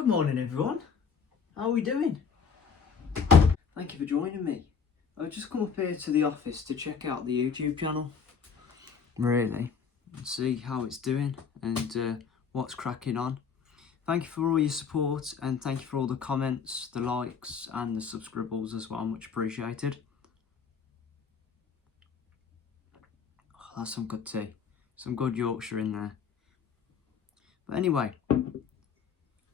Good morning everyone, how are we doing? Thank you for joining me. I've just come up here to the office to check out the YouTube channel, really, and see how it's doing and what's cracking on. Thank you for all your support and thank you for all the comments, the likes and the subscribbles as well, much appreciated. Oh, that's some good tea, some good Yorkshire in there. But anyway,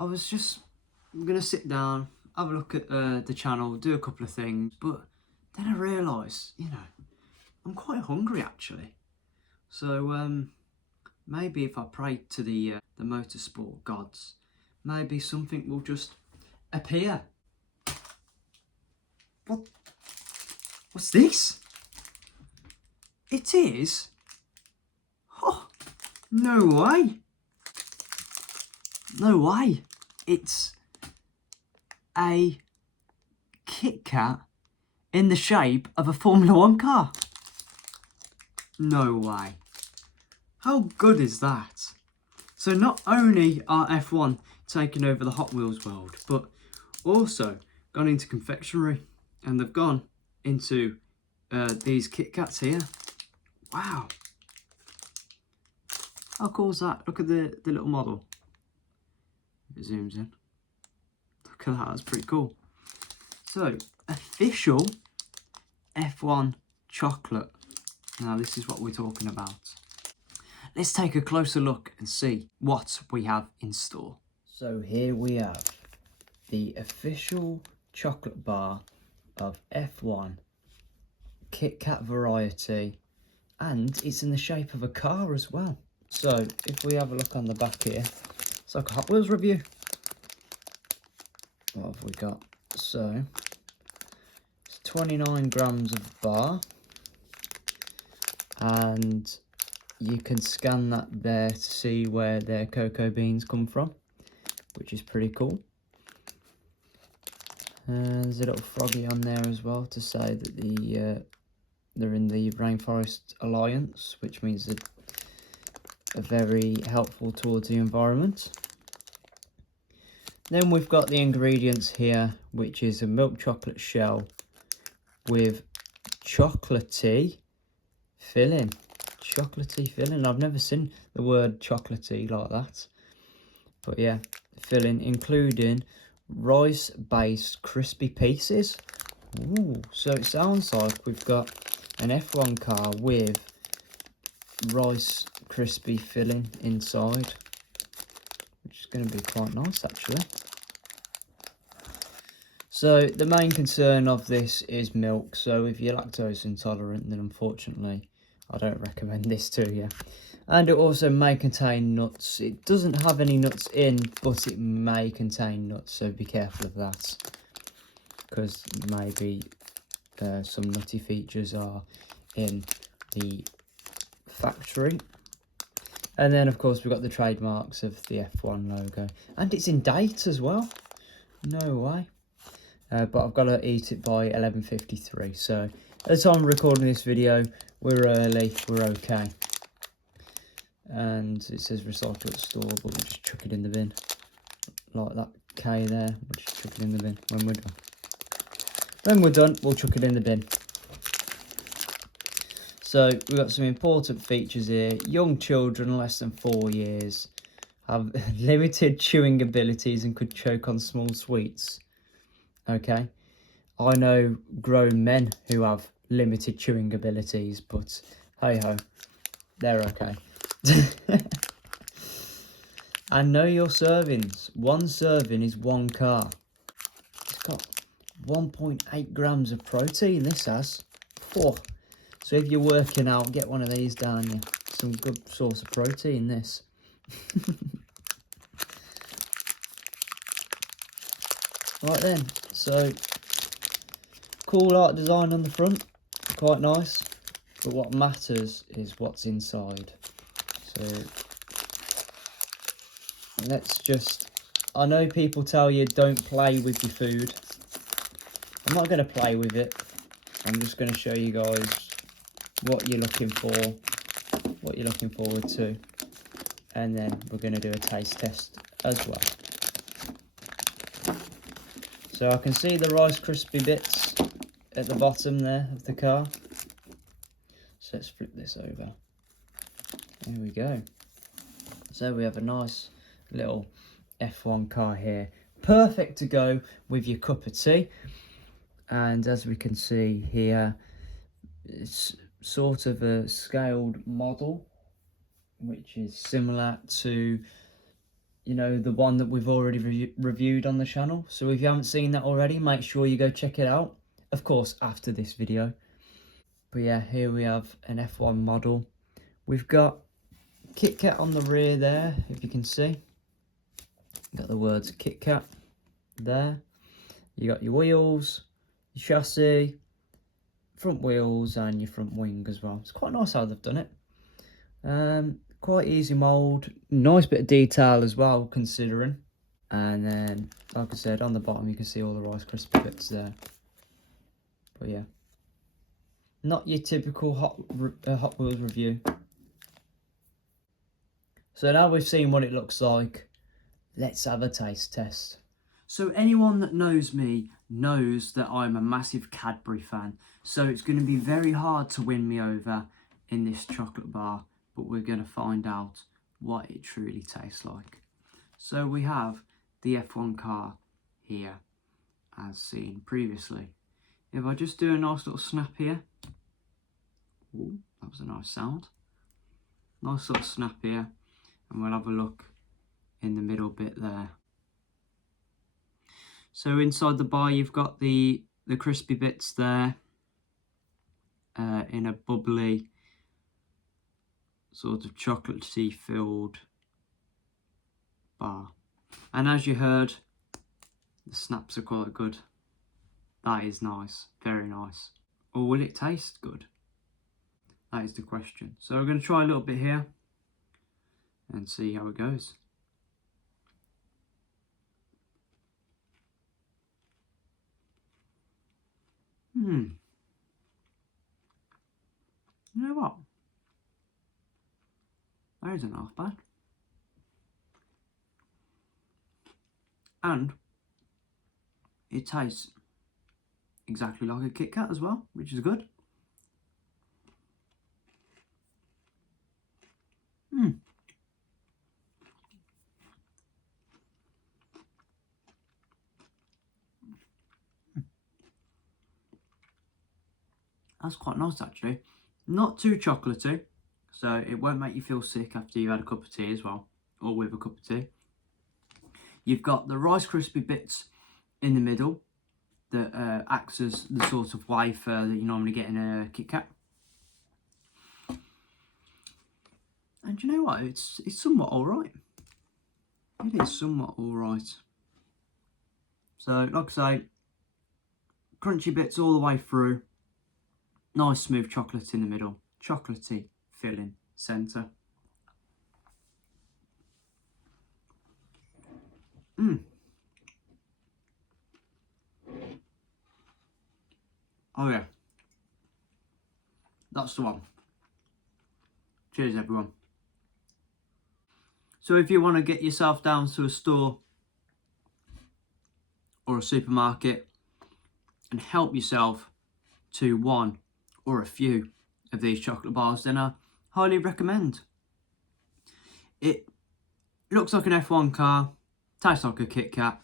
I'm going to sit down, have a look at the channel, do a couple of things, but then I realised, I'm quite hungry actually. So maybe if I pray to the motorsport gods, maybe something will just appear. What's this? It is? Oh, no way. No way. It's a KitKat in the shape of a Formula 1 car. No way. How good is that? So not only are F1 taking over the Hot Wheels world, but also gone into confectionery, and they've gone into these KitKats here. Wow. How cool is that? Look at the little model. It zooms in. Look at that, that's pretty cool. So, official F1 chocolate. Now this is what we're talking about. Let's take a closer look and see what we have in store. So here we have the official chocolate bar of F1 KitKat variety, and it's in the shape of a car as well. So if we have a look on the back here, it's like a Hot Wheels review. What have we got? So it's 29 grams of bar, and you can scan that there to see where their cocoa beans come from, which is pretty cool. And there's a little froggy on there as well to say that they're in the Rainforest Alliance, which means that are very helpful towards the environment. Then we've got the ingredients here, which is a milk chocolate shell with chocolatey filling. Chocolatey filling. I've never seen the word chocolatey like that. But yeah, filling including rice-based crispy pieces. Ooh, so it sounds like we've got an F1 car with rice crispy filling inside, which is going to be quite nice actually. So the main concern of this is milk, so if you're lactose intolerant, then unfortunately I don't recommend this to you. And it also may contain nuts. It doesn't have any nuts in, but it may contain nuts, so be careful of that, because maybe some nutty features are in the factory. And then of course we've got the trademarks of the F1 logo, and it's in date as well. No way. But I've got to eat it by 11:53, so at the time of recording this video we're early, we're okay. And it says recycle at store, but we'll just chuck it in the bin like that K there. We'll just chuck it in the bin when we're done. When we're done, we'll chuck it in the bin. So we've got some important features here. Young children less than 4 years have limited chewing abilities and could choke on small sweets. Okay, I know grown men who have limited chewing abilities, but hey ho, they're okay. And know your servings. One serving is one car. It's got 1.8 grams of protein, this has. Oh. So if you're working out, get one of these down you. Some good source of protein, this. Right then, so cool art design on the front, quite nice. But what matters is what's inside. So let's just, I know people tell you don't play with your food. I'm not going to play with it. I'm just going to show you guys what you're looking for, what you're looking forward to, and then we're going to do a taste test as well. So I can see the Rice Krispie bits at the bottom there of the car. So let's flip this over. There we go. So we have a nice little F1 car here. Perfect to go with your cup of tea. And as we can see here, it's sort of a scaled model, which is similar to, you know, the one that we've already reviewed on the channel. So if you haven't seen that already, make sure you go check it out. Of course, after this video. But yeah, here we have an F1 model. We've got KitKat on the rear there, if you can see. Got the words KitKat there. You got your wheels, your chassis, front wheels and your front wing as well. It's quite nice how they've done it. Quite easy mould. Nice bit of detail as well, considering. And then, like I said, on the bottom you can see all the Rice Krispie bits there. But yeah, not your typical Hot Wheels review. So now we've seen what it looks like, let's have a taste test. So anyone that knows me knows that I'm a massive Cadbury fan. So it's going to be very hard to win me over in this chocolate bar, but we're going to find out what it truly tastes like. So we have the F1 car here, as seen previously. If I just do a nice little snap here. Ooh, that was a nice sound. Nice little snap here. And we'll have a look in the middle bit there. So inside the bar you've got the crispy bits there in a bubbly sort of chocolatey filled bar. And as you heard, the snaps are quite good. That is nice, very nice. Or will it taste good? That is the question. So we're going to try a little bit here and see how it goes. You know what? That isn't half bad. And it tastes exactly like a KitKat as well, which is good. That's quite nice actually. Not too chocolatey, so it won't make you feel sick after you've had a cup of tea as well, or with a cup of tea. You've got the Rice Krispie bits in the middle that acts as the sort of wafer that you normally get in a KitKat. And you know what? It's somewhat alright. It is somewhat alright. So, like I say, crunchy bits all the way through. Nice smooth chocolate in the middle. Chocolatey filling centre. Oh yeah. That's the one. Cheers everyone. So if you want to get yourself down to a store or a supermarket and help yourself to one or a few of these chocolate bars, then I highly recommend. It looks like an F1 car, tastes like a KitKat.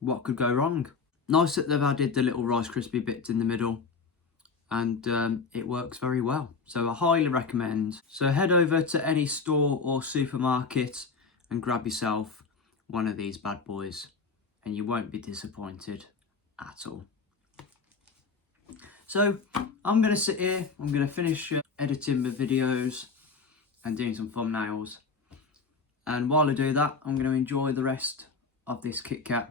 What could go wrong? Nice that they've added the little Rice Krispie bits in the middle, and it works very well. So I highly recommend. So head over to any store or supermarket and grab yourself one of these bad boys, and you won't be disappointed at all. So I'm going to sit here, I'm going to finish editing my videos and doing some thumbnails. And while I do that, I'm going to enjoy the rest of this KitKat.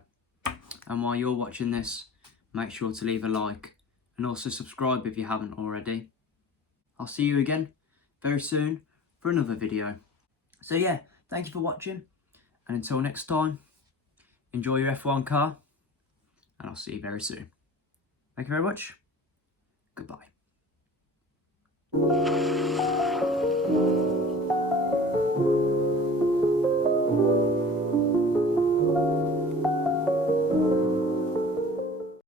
And while you're watching this, make sure to leave a like and also subscribe if you haven't already. I'll see you again very soon for another video. So yeah, thank you for watching. And until next time, enjoy your F1 car. And I'll see you very soon. Thank you very much. Goodbye.